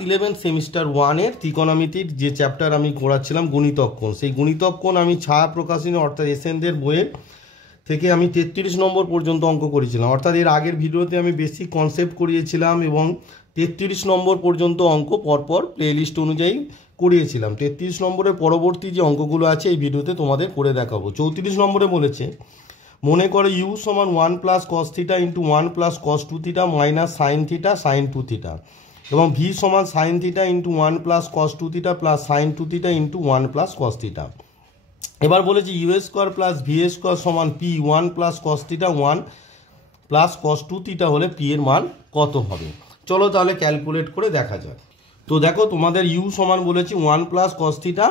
11 semester 1 এর ত্রিকোণমিতির যে chapter আমি করাচ্ছিলাম গণিতক কোণ, সেই গণিতক কোণ আমি ছায়া প্রকাশনী অর্থাৎ এসএনদের বইয়ের থেকে আমি 33 নম্বর পর্যন্ত অঙ্ক করেছিলাম। অর্থাৎ এর আগের ভিডিওতে আমি বেসিক কনসেপ্ট করিয়েছিলাম এবং 33 নম্বর পর্যন্ত অঙ্ক পরপর প্লেলিস্ট অনুযায়ী করিয়েছিলাম। 33 নম্বরের পরবর্তী যে অঙ্কগুলো আছে এই ভিডিওতে তোমাদের করে দেখাবো। 34 নম্বরে বলেছে মনে করো ইউ সমান 1 plus cos theta into 1 plus cos 2 theta minus sine theta sine 2 theta এবং ভি সমান sine theta into 1 plus cos 2 theta plus sine 2 theta into 1 plus cos theta. এবার বলেছি U square plus V square সমান P 1 plus cos theta 1 plus cos 2 theta হলে P এর মান কত হবে। চলো তাহলে ক্যালকুলেট করে দেখা যাক। তো দেখো তোমাদের ইউ সমান বলেছি 1 plus cos theta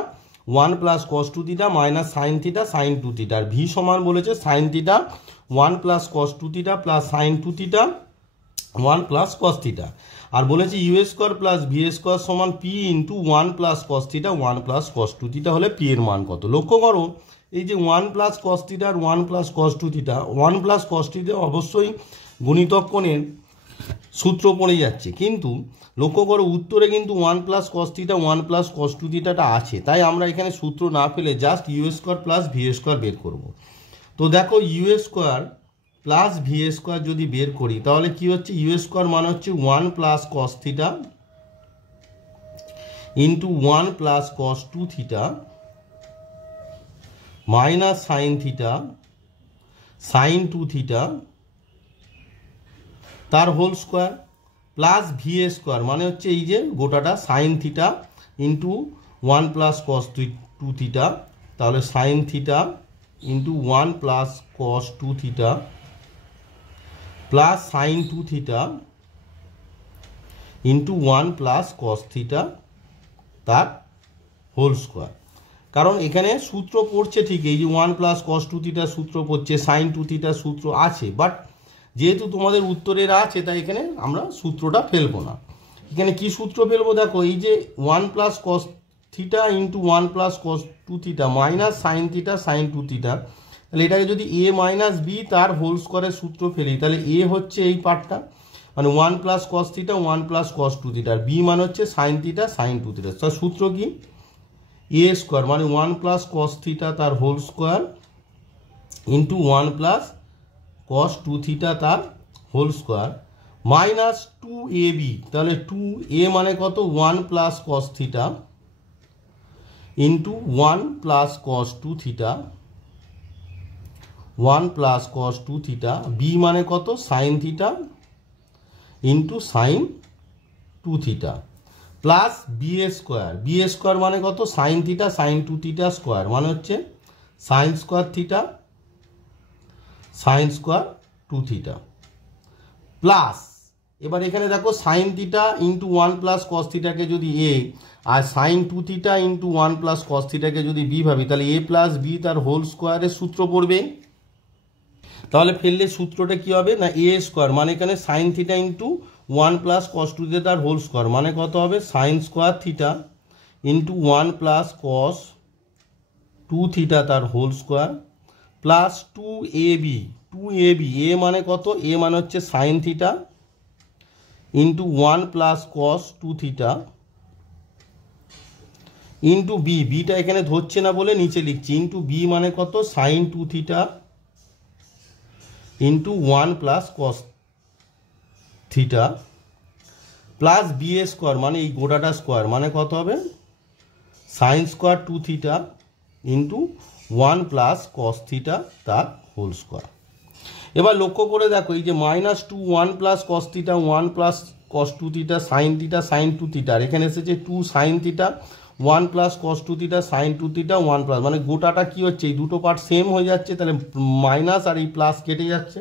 1 plus cos 2 theta minus sine theta sine 2 theta, আর ভি সমান বলেছে sine theta 1 plus cos 2 theta plus sine 2 theta 1 plus cos theta, আর বলেছে U square plus V square সমান P into 1 plus cos theta 1 plus cos 2 theta হলে P এর মান কত। লক্ষ্য করো এই যে 1 প্লাস কস থিটা আর 1 plus cos 2 theta, 1 plus cos theta অবশ্যই গণিতক কোণের সূত্র পড়ে যাচ্ছে, কিন্তু লক্ষ্য করো উত্তরে কিন্তু 1 plus cos theta 1 plus cos 2 থিটাটা আছে, তাই আমরা এখানে সূত্র না ফেলে just u square plus V square বের করব। তো দেখো you square plus V square যদি বের করি তাহলে কি হচ্ছে, ইউ স্কোয়ার মানে হচ্ছে 1 plus cos theta into 1 plus cos 2 theta minus sine theta sine 2 theta তার whole square plus V square মানে হচ্ছে এই যে গোটাটা sine theta into 1 plus cos 2 theta, তাহলে sine theta into 1 plus cos 2 theta plus sine 2 theta into 1 plus cos theta তার whole square. কারণ এখানে সূত্র পড়ছে ঠিক এই যে 1 প্লাস কস 2 থিটার সূত্র পড়ছে, সাইন 2 থিটার সূত্র আছে, বাট যেহেতু তোমাদের উত্তরের আছে তাই এখানে আমরা সূত্রটা ফেলবো না। এখানে কি সূত্র ফেলবো দেখো, এই যে 1 plus cos theta into 1 plus cos 2 theta minus sine theta sine 2 theta, তাহলে এটাকে যদি এ মাইনাস বি তার হোল স্কোয়ারের সূত্র ফেলি তাহলে এ হচ্ছে এই পার্টটা মানে 1 plus cos theta 1 plus cos 2 theta, আর বি মানে হচ্ছে সাইন থিটা সাইন 2 থিটা। তার সূত্র কি, এ স্কোয়ার মানে 1 প্লাস কস থিটা তার whole square into 1 plus cos 2 theta তার হোল স্কোয়ার মাইনাস 2ab, তাহলে 2a মানে কত 1 plus cos theta into 1 plus cos 2 theta 1 plus cos 2 theta, b মানে কত sine theta into sine 2 theta plus B square মানে কত sine theta sine 2 theta square মানে হচ্ছে sine square theta sine square 2 theta plus, এবার এখানে দেখো sine theta into 1 plus cos থিটাকে যদি এ আর sine 2 theta into 1 plus cos থিটাকে যদি বি ভাবি তাহলে এ প্লাস বি তার হোল স্কোয়ারের সূত্র পড়বে। তাহলে ফেললে সূত্রটা কি হবে না এ স্কোয়ার মানে এখানে sign theta into 1 plus cos 2 theta তার হোল স্কোয়ার মানে কত হবে sine square theta into 1 plus cos 2 theta তার হোল স্কোয়ার প্লাস 2ab এ মানে কত এ মানে হচ্ছে sine theta into 1 plus cos 2 theta into beta এখানে ধরছে না বলে নিচে লিখছি ইন্টু বি মানে কত sine 2 theta into 1 plus cos theta plus B square মানে এই গোটাটা স্কোয়ার মানে কত হবে sine square 2 theta into 1 plus cos theta তার হোল স্কোয়ার। এবার লক্ষ্য করে দেখো এই যে minus 2 1 plus cos theta 1 plus cos 2 theta sine 2 theta, আর এখানে এসেছে 2 sine theta 1 plus cos 2 theta sine 2 theta 1 plus, মানে গোটাটা কি হচ্ছে এই দুটো পার্ট সেম হয়ে যাচ্ছে, তাহলে মাইনাস আর এই প্লাস কেটে যাচ্ছে,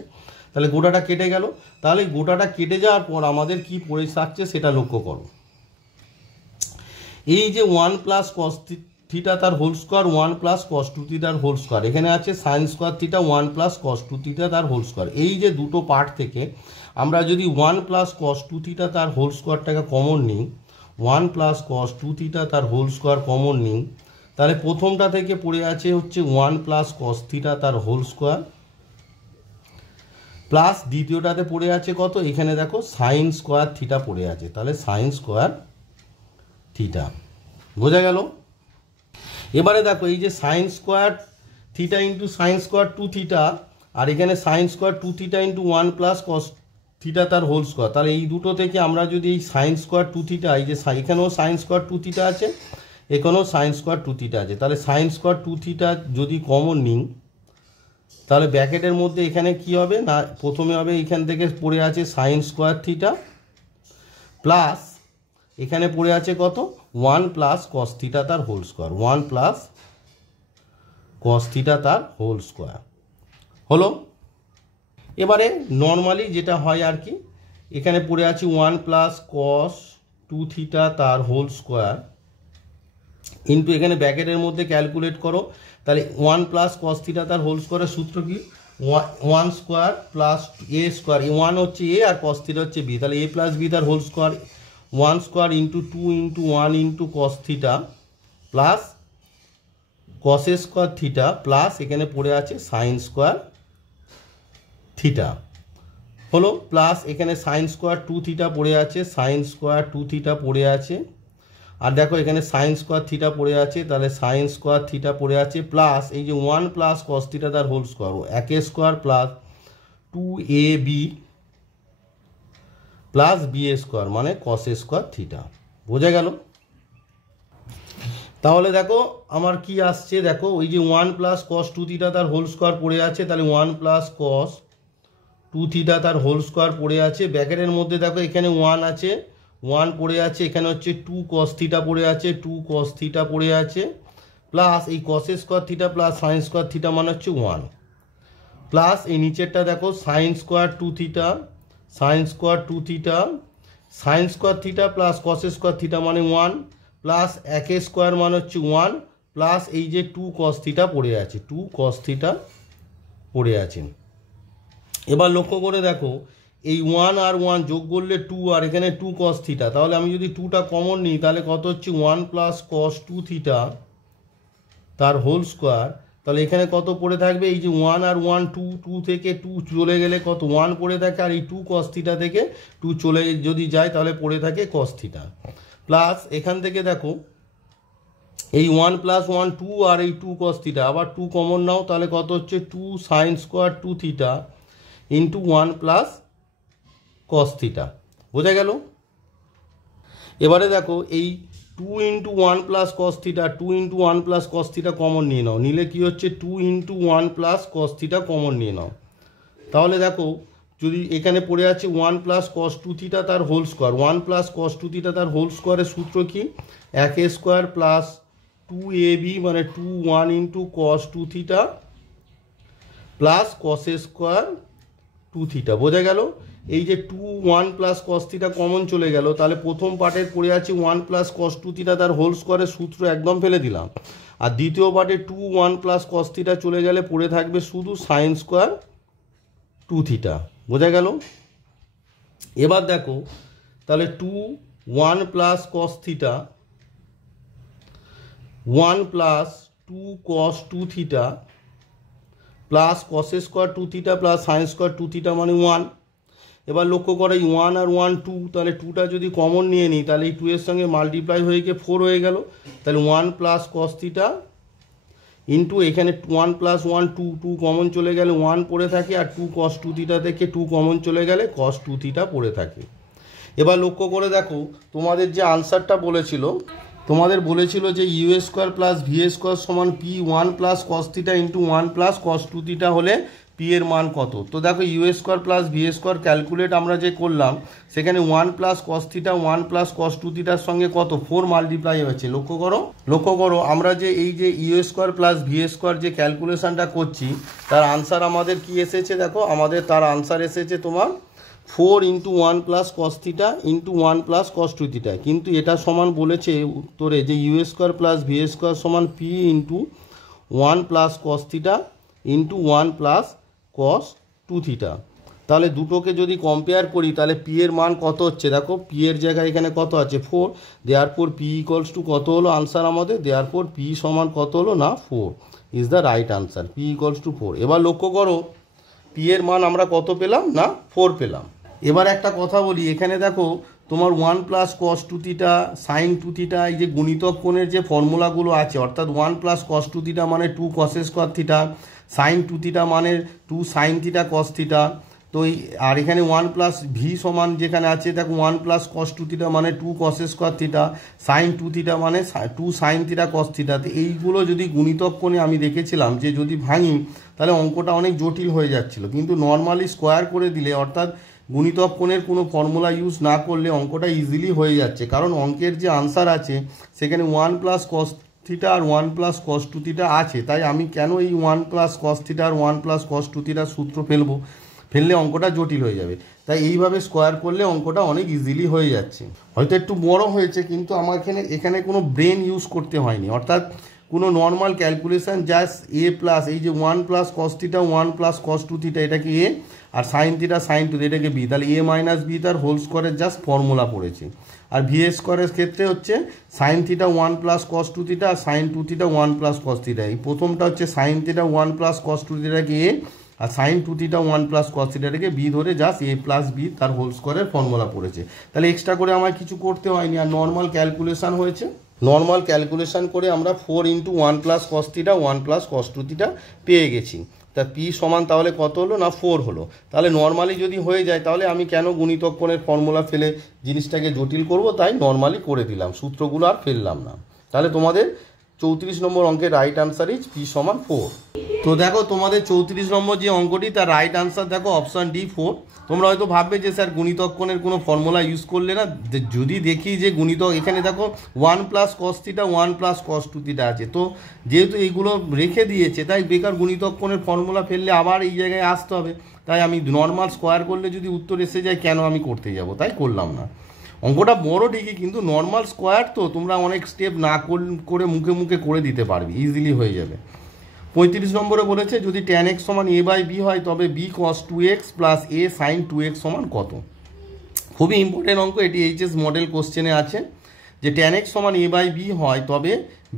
তাহলে গোটাটা কেটে গেল। তাহলে গোটাটা কেটে যাওয়ার পর আমাদের কি পড়ে থাকছে সেটা লক্ষ্য করো, এই যে 1 প্লাস কস থিটা তার হোল স্কোয়ার 1 প্লাস কস 2 থিটার হোল স্কোয়ার, এখানে আছে sine square theta 1 plus cos 2 theta তার হোল স্কোয়ার। এই যে দুটো পার্ট থেকে আমরা যদি 1 প্লাস কস 2 থিটা তার হোল স্কোয়ারটাকে কমন নিই 1 প্লাস কস 2 থিটা তার হোল স্কোয়ার কমন নিই, তাহলে প্রথমটা থেকে পড়ে আছে হচ্ছে 1 প্লাস কস থিটা তার হোল স্কোয়ার প্লাস দ্বিতীয়টাতে পড়ে আছে কত এখানে দেখো সাইন স্কোয়ার থিটা পড়ে আছে, তাহলে সাইন স্কোয়ার থিটা। বোঝা গেল? এবারে দেখো এই যে sine square theta into sine square two theta, আর এখানে sine square two theta into one plus cos theta তার হোল স্কোয়ার, তাহলে এই দুটো থেকে আমরা যদি এই সাইন স্কোয়ার টু থিটা, এই যে এখানেও সাইন স্কোয়ার টু থিটা আছে, এখানেও সাইন স্কোয়ার টু থিটা আছে, তাহলে সাইন স্কোয়ার টু থিটা যদি কমন নিই তাহলে ব্র্যাকেটের মধ্যে এখানে কি হবে না, প্রথমে হবে এখান থেকে পড়ে আছে সাইন স্কোয়ার থিটা প্লাস এখানে পড়ে আছে কত, ওয়ান প্লাস কস থিটা তার whole square, one plus cos theta তার হোল স্কোয়ার হলো। এবারে নর্মালি যেটা হয় আর কি, এখানে পড়ে আছে one plus cos two theta তার হোল স্কোয়ার ইন্টু এখানে ব্র্যাকেটের মধ্যে ক্যালকুলেট করো, তাহলে ওয়ান প্লাস কস থিটা তার হোল স্কোয়ারের সূত্র কি, ওয়ান স্কোয়ার প্লাস এ স্কোয়ার, ওয়ান হচ্ছে এ আর কস থিটা হচ্ছে বি, তাহলে এ প্লাস বি তার whole square, one square into two into one into cos theta plus cos square theta plus এখানে পড়ে আছে সাইন স্কোয়ার থিটা হলো, প্লাস এখানে সাইন স্কোয়ার টু থিটা পড়ে আছে, সাইন স্কোয়ার টু থিটা পড়ে আছে, আর দেখো এখানে সাইন স্কোয়ার থিটা পড়ে আছে, তাহলে সাইন স্কোয়ার থিটা পড়ে আছে, প্লাস এই যে ওয়ান প্লাস কস থিটা তার হোল স্কোয়ার, এক square plus two a B plus B square মানে কস স্কোয়ার থিটা। বোঝা গেল? তাহলে দেখো আমার কি আসছে, দেখো ওই যে one plus cos two theta তার হোল স্কোয়ার পড়ে আছে, তাহলে one plus cos two theta তার হোল স্কোয়ার পড়ে আছে, ব্র্যাকেটের মধ্যে দেখো এখানে ওয়ান আছে, ওয়ান পড়ে আছে, এখানে হচ্ছে টু কস থিটা পড়ে আছে, টু কস থিটা পড়ে আছে, প্লাস এই cos square theta plus sine square theta মানে হচ্ছে ওয়ান, প্লাস এই নিচেরটা দেখো sine square two theta, sine square two theta, sine square theta plus cos square theta মানে ওয়ান, প্লাস এক স্কোয়ার মানে হচ্ছে ওয়ান, প্লাস এই যে টু কস থিটা পড়ে আছে, টু কস থিটা পড়ে আছে। এবার লক্ষ্য করে দেখো এই ওয়ান আর ওয়ান যোগ করলে টু, আর এখানে টু কস থিটা, তাহলে আমি যদি টুটা কমন নিই তাহলে কত হচ্ছে one plus cos two theta তার হোল স্কোয়ার, তাহলে এখানে কত পড়ে থাকবে, এই যে ওয়ান আর ওয়ান টু, টু থেকে টু চলে গেলে কত ওয়ান পড়ে থাকে, আর এই টু কস থিটা থেকে টু চলে যদি যায় তাহলে পড়ে থাকে কস থিটা, প্লাস এখান থেকে দেখো এই ওয়ান প্লাস ওয়ান টু আর এই টু কস থিটা, আবার টু কমন নাও তাহলে কত হচ্ছে two sine square two theta into one plus cos theta. বোঝা গেল? এবারে দেখো এই two into one plus cos theta, two into one plus cos theta common নিয়ে নাও, নিলে কি হচ্ছে two into one plus cos theta common নিয়ে নাও, তাহলে দেখো যদি এখানে পড়ে আছে one plus cos two theta তার whole square, one plus cos two theta তার হোল স্কোয়ারের সূত্র কি, এক square plus two a b মানে two one into cos two theta plus cos square two theta. বোঝা গেল? এই যে two one plus cos theta common চলে গেল, তাহলে প্রথম পার্টের পড়ে আছে one plus cos two theta তার হোল স্কোয়ারের সূত্র একদম ফেলে দিলাম, আর দ্বিতীয় পার্টে two one plus cos theta চলে গেলে পড়ে থাকবে শুধু সাইন স্কোয়ার টু থিটা। বোঝা গেল? এবার দেখো তাহলে two one plus cos theta, one plus two cos two theta plus cos square two theta plus sine square two theta মানে ওয়ান। এবার লক্ষ্য করো এই ওয়ান আর ওয়ান টু, তাহলে টুটা যদি কমন নিয়ে নিই তাহলে এই টু এর সঙ্গে মাল্টিপ্লাই হয়ে গিয়ে ফোর হয়ে গেল, তাহলে one plus cos theta into এখানে one plus one two, two common চলে গেলে ওয়ান পড়ে থাকে, আর টু কস টু থিটা থেকে টু কমন চলে গেলে কস টু থিটা পড়ে থাকে। এবার লক্ষ্য করে দেখো তোমাদের যে আনসারটা বলেছিল, তোমাদের বলেছিল যে you square plus V square সমান P one plus cos theta into one plus cos two theta হলে পি এর মান কত। তো দেখো you square plus V square calculate আমরা যে করলাম সেখানে one plus cos theta one plus cos two থিটার সঙ্গে কত ফোর মাল্টিপ্লাই হয়েছে। লক্ষ্য করো আমরা যে এই যে you square plus V square যে ক্যালকুলেশনটা করছি তার আনসার আমাদের কি এসেছে, দেখো আমাদের তার আনসার এসেছে তোমার four into one plus cos theta into one plus cos two theta, কিন্তু এটা সমান বলেছে উত্তরে যে you square plus V square সমান P into one plus cos theta into one plus cos two theta. তাহলে দুটোকে যদি কম্পেয়ার করি তাহলে পি এর মান কত হচ্ছে, দেখো পি এর জায়গায় এখানে কত আছে four, therefore P equals to কত হলো আনসার আমাদের, দেয়ারফোর পি সমান কত হলো না four is the right answer, P equals to four. এবার লক্ষ্য করো পি এর মান আমরা কত পেলাম না ফোর পেলাম। এবার একটা কথা বলি, এখানে দেখো তোমার 1 plus cos two theta sine two theta, এই যে গুণিতক কোণের যে ফর্মুলাগুলো আছে, অর্থাৎ 1 প্লাস কস টু থিটা মানে 2 cos square theta, sine two theta মানে 2 সাইন থিটা কস থিটা। তো আর এখানে 1 প্লাস ভি সমান যেখানে আছে দেখো 1 প্লাস কস টু থিটা মানে 2 cos square theta, sine two theta মানে 2 সাইন থিটা কস থিটা। তো এইগুলো যদি গুণিতক কোণে আমি দেখেছিলাম যে যদি ভাঙি তাহলে অঙ্কটা অনেক জটিল হয়ে যাচ্ছিল, কিন্তু নর্মালি স্কোয়ার করে দিলে অর্থাৎ গুণিতক কোণের কোনো ফর্মুলা ইউজ না করলে অঙ্কটা ইজিলি হয়ে যাচ্ছে। কারণ অঙ্কের যে আনসার আছে সেখানে 1 প্লাস কস থিটা আর 1 প্লাস কস টু থিটা আছে, তাই আমি কেন এই 1 প্লাস কস থিটা আর 1 প্লাস কস টু থিটার সূত্র ফেললে অঙ্কটা জটিল হয়ে যাবে। তাই এইভাবে স্কোয়ার করলে অঙ্কটা অনেক ইজিলি হয়ে যাচ্ছে। হয়তো একটু বড় হয়েছে কিন্তু আমার এখানে কোনো ব্রেন ইউজ করতে হয়নি, অর্থাৎ কোনো normal calculation just A plus এই যে 1 plus cos theta 1 plus cos two theta এটাকে এ, আর সাইন থিটা সাইন টু এটাকে বি, তাহলে এ মাইনাস বি তার হোল স্কোয়ারের জাস্ট ফর্মুলা পড়েছে। আর ভি স্কোয়ারের ক্ষেত্রে হচ্ছে sine theta 1 plus cos two theta আর sine two theta 1 plus cos theta. এই প্রথমটা হচ্ছে sine theta 1 plus cos two থিটাকে এ, আর sine two theta 1 plus cos থিটাটাকে বি ধরে জাস্ট এ প্লাস বি তার হোল স্কোয়ারের ফর্মুলা পড়েছে। তাহলে এক্সট্রা করে আমার কিছু করতে হয়নি, আর নর্মাল ক্যালকুলেশন হয়েছে। নর্মাল ক্যালকুলেশন করে আমরা 4 into 1 plus cos theta 1 plus cos two theta পেয়ে গেছি। তা পি সমান তাহলে কত হলো না 4 হলো। তাহলে নর্মালি যদি হয়ে যায় তাহলে আমি কেন গুণিতক কোণের ফর্মুলা ফেলে জিনিসটাকে জটিল করব, তাই নর্মালি করে দিলাম, সূত্রগুলো আর ফেললাম না। তাহলে তোমাদের 34 নম্বর অঙ্কের রাইট আনসার ইজ পি সমান 4। তো দেখো তোমাদের 34 নম্বর যে অঙ্কটি তার রাইট আনসার দেখো অপশান ডি 4। তোমরা হয়তো ভাববে যে স্যার গুণিতক কোণের কোনো ফর্মুলা ইউজ করলে না, যদি দেখি যে গুণিতক এখানে দেখো 1 plus cos theta 1 plus cos two theta আছে, তো যেহেতু এইগুলো রেখে দিয়েছে তাই বেকার গুণিতক কোণের ফর্মুলা ফেললে আবার এই জায়গায় আসতে হবে। তাই আমি নর্মাল স্কোয়ার করলে যদি উত্তর এসে যায় কেন আমি করতে যাব, তাই করলাম না। অঙ্কটা বড় ঠিকই কিন্তু নর্মাল স্কোয়ার তো তোমরা অনেক স্টেপ না করে মুখে মুখে করে দিতে পারবে, ইজিলি হয়ে যাবে। 35 নম্বরে বলেছে যদি tan x সমান a বাই বি হয় তবে b cos 2x plus a sin 2x সমান কত। খুবই ইম্পর্টেন্ট অঙ্ক, এটি এইচএস মডেল কোশ্চেনে আছে যে tan x সমান a বাই বি হয় তবে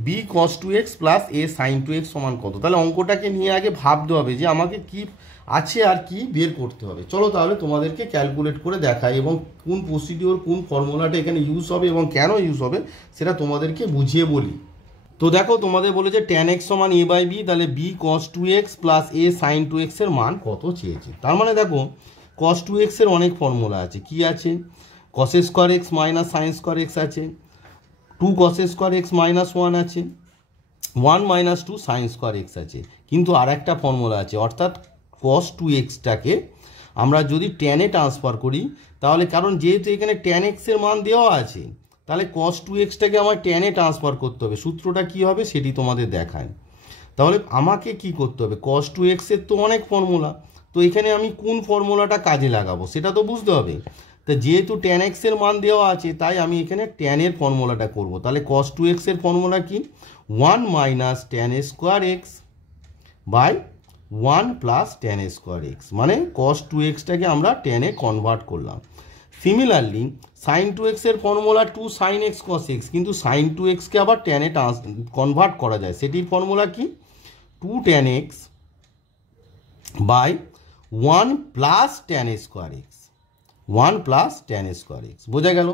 b cos 2x plus a sin 2x সমান কত। তাহলে অঙ্কটাকে নিয়ে আগে ভাবতে হবে যে আমাকে কি আছে আর কি বের করতে হবে। চলো তাহলে তোমাদেরকে ক্যালকুলেট করে দেখাই এবং কোন প্রসিডিওর কোন ফর্মুলাটা এখানে ইউজ হবে এবং কেন ইউজ হবে সেটা তোমাদেরকে বুঝিয়ে বলি। তো দেখো তোমাদের বলেছে tan x সমান a বাই বি, তাহলে b cos 2x plus a sin 2x এর মান কত চেয়েছে। তার মানে দেখো cos 2x এর অনেক ফর্মুলা আছে, কি আছে cos square x minus sine square x আছে, 2 cos স্কোয়ার x মাইনাস 1 আছে, 1 মাইনাস 2 সাইন স্কোয়ার x আছে। কিন্তু আর একটা ফর্মুলা আছে, অর্থাৎ cos 2xটাকে আমরা যদি tan এ ট্রান্সফার করি তাহলে, কারণ যেহেতু এখানে tan x এর মান দেওয়া আছে তাহলে cos 2xটাকে আমার tan এ ট্রান্সফার করতে হবে। সূত্রটা কি হবে সেটি তোমাদের দেখায়। তাহলে আমাকে কি করতে হবে, cos 2x এর তো অনেক ফর্মুলা, তো এখানে আমি কোন ফর্মুলাটা কাজে লাগাবো সেটা তো বুঝতে হবে। তো যেহেতু tan x এর মান দেওয়া আছে তাই আমি এখানে tan এর ফর্মুলাটা করব। তাহলে cos 2x এর ফর্মুলা কি 1 minus tan square x by 1 plus tan square x, মানে cos 2xটাকে আমরা tan এ কনভার্ট করলাম। সিমিলারলি সাইন 2x এর formula 2 sine x cos x, কিন্তু সাইন 2x কে আবার tan এ কনভার্ট করা যায়, সেটির ফর্মুলা কি 2 tan x by 1 plus tan square x, 1 plus tan square x। বোঝা গেল?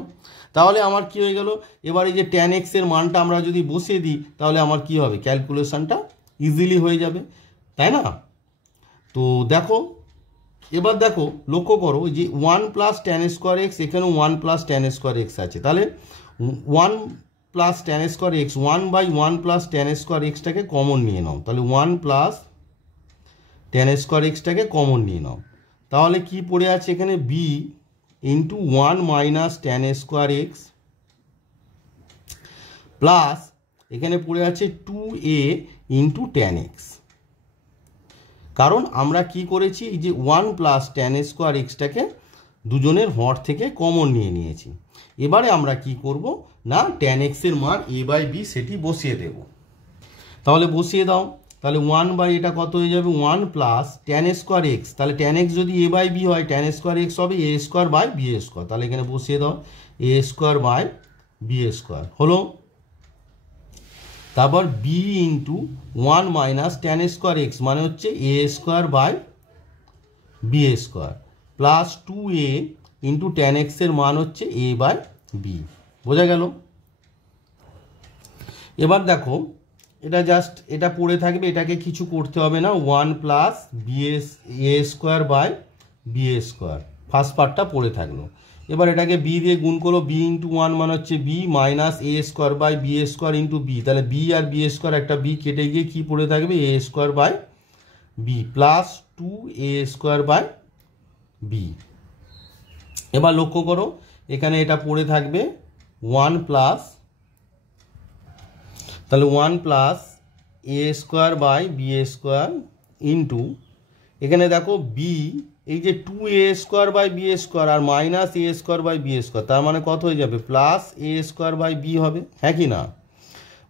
তাহলে আমার কি হয়ে গেল, এবার এই যে tan x এর মানটা আমরা যদি বসিয়ে দিই তাহলে আমার কি হবে, ক্যালকুলেশনটা ইজিলি হয়ে যাবে, তাই না? তো দেখো এবার দেখো লক্ষ্য করো যে 1 প্লাস tan স্কোয়ার x, এখানেও 1 প্লাস tan স্কোয়ার x আছে, তাহলে 1 plus tan square x 1 by 1 plus tan square xটাকে কমন নিয়ে নাও, তাহলে 1 প্লাস tan স্কোয়ার xটাকে কমন নিয়ে নাও। তাহলে কি পড়ে আছে এখানে b into 1 minus tan square x plus এখানে পড়ে আছে 2a ইন্টু tan x। কারণ আমরা কি করেছি, এই যে 1 প্লাস tan স্কোয়ার এক্সটাকে দুজনের হর থেকে কমন নিয়ে নিয়েছি। এবারে আমরা কি করব না tan x এর মান a বাই বি সেটি বসিয়ে দেব। তাহলে বসিয়ে দাও, তাহলে 1 বাই এটা কত হয়ে যাবে 1 প্লাস tan স্কোয়ার x, তাহলে tan x যদি a বাই বি হয় tan স্কোয়ার x হবে a square by B square, তাহলে এখানে বসিয়ে দাও a square by B square হলো। তারপর b into 1 minus tan square x মানে হচ্ছে a square by B square plus 2a into tan এক্সের মান হচ্ছে এ বাই বি। বোঝা গেল? এবার দেখো এটা জাস্ট এটা পড়ে থাকবে, এটাকে কিছু করতে হবে না, 1 প্লাস বিএস a square by B square, first পার্টটা পড়ে থাকলো। এবার এটাকে বি দিয়ে গুণ করো, বি ইন্টু 1 মানে হচ্ছে B minus A square by B square into B, তাহলে বি আর বি স্কোয়ার একটা বি কেটে গিয়ে কি পড়ে থাকবে, A square by B plus 2 A square by B. এবার লক্ষ্য করো এখানে এটা পড়ে থাকবে 1 প্লাস, তাহলে 1 plus A square by B square into এখানে দেখো বি, এই যে 2 A square by B square আর minus A square by B square, তার মানে কত হয়ে যাবে, plus A square by B হবে, হ্যাঁ কি না?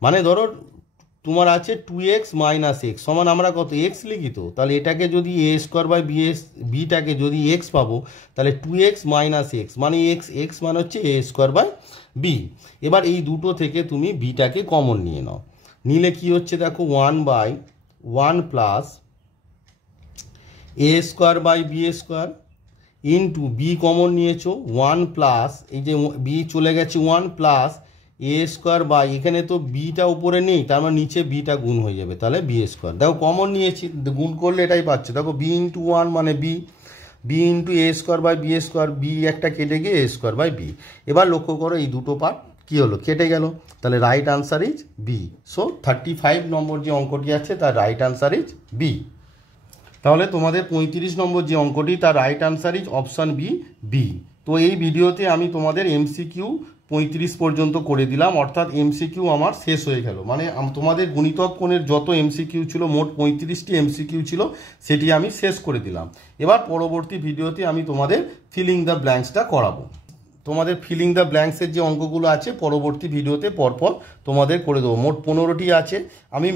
মানে ধরো তোমার আছে 2x মাইনাস এক্স সমান আমরা কত এক্স লিখি, তো তাহলে এটাকে যদি এ স্কোয়ার বাই বিটাকে যদি এক্স পাবো, তাহলে 2x মাইনাস এক্স মানে এক্স মানে হচ্ছে এ স্কোয়ার বাই বি। এবার এই দুটো থেকে তুমি বিটাকে কমন নিয়ে নাও, নিলে কি হচ্ছে দেখো 1/1 plus A square by B square into b common নিয়েছো 1 প্লাস, এই যে বি চলে গেছে 1 প্লাস এ স্কোয়ার বাই, এখানে তো বিটা উপরে নেই তার মানে নিচে বিটা গুণ হয়ে যাবে, তাহলে বি স্কোয়ার। দেখো কমন নিয়েছি, গুণ করলে এটাই পাচ্ছে, দেখো বি ইন্টু 1 মানে b into a square by B square, b একটা কেটে গিয়ে এ স্কোয়ার বাই বি। এবার লক্ষ্য করো এই দুটো পার্ট কী হলো, কেটে গেল, তাহলে right answer is b. So 35 number যে অঙ্কটি আছে তার রাইট আনসার ইজ বি। তাহলে তোমাদের 35 নম্বর যে অঙ্কটি তার right answer is option b. তো এই ভিডিওতে আমি তোমাদের এমসিকিউ 35 পর্যন্ত করে দিলাম, অর্থাৎ এমসিকিউ আমার শেষ হয়ে গেল। মানে তোমাদের গুণিতক কোণের যত এমসিকিউ ছিল, মোট 35টি এমসিকিউ ছিল, সেটি আমি শেষ করে দিলাম। এবার পরবর্তী ভিডিওতে আমি তোমাদের ফিলিং দ্য ব্ল্যাঙ্কসটা করাবো। তোমাদের ফিলিং দ্য ব্ল্যাঙ্কসের যে অঙ্কগুলো আছে পরবর্তী ভিডিওতে পরপর তোমাদের করে দেবো। মোট 15টি আছে। আমি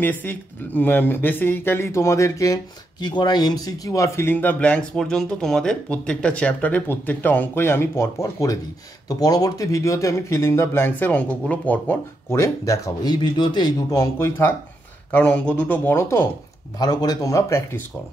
বেসিক্যালি তোমাদেরকে কি করা, এমসিকিউ আর ফিলিং দ্য ব্ল্যাঙ্কস পর্যন্ত তোমাদের প্রত্যেকটা চ্যাপ্টারে প্রত্যেকটা অঙ্কই আমি পরপর করে দিই। তো পরবর্তী ভিডিওতে আমি ফিলিং দ্য ব্ল্যাঙ্কসের অঙ্কগুলো পরপর করে দেখাবো। এই ভিডিওতে এই দুটো অঙ্কই থাক, কারণ অঙ্ক দুটো বড়, তো ভালো করে তোমরা প্র্যাকটিস করো।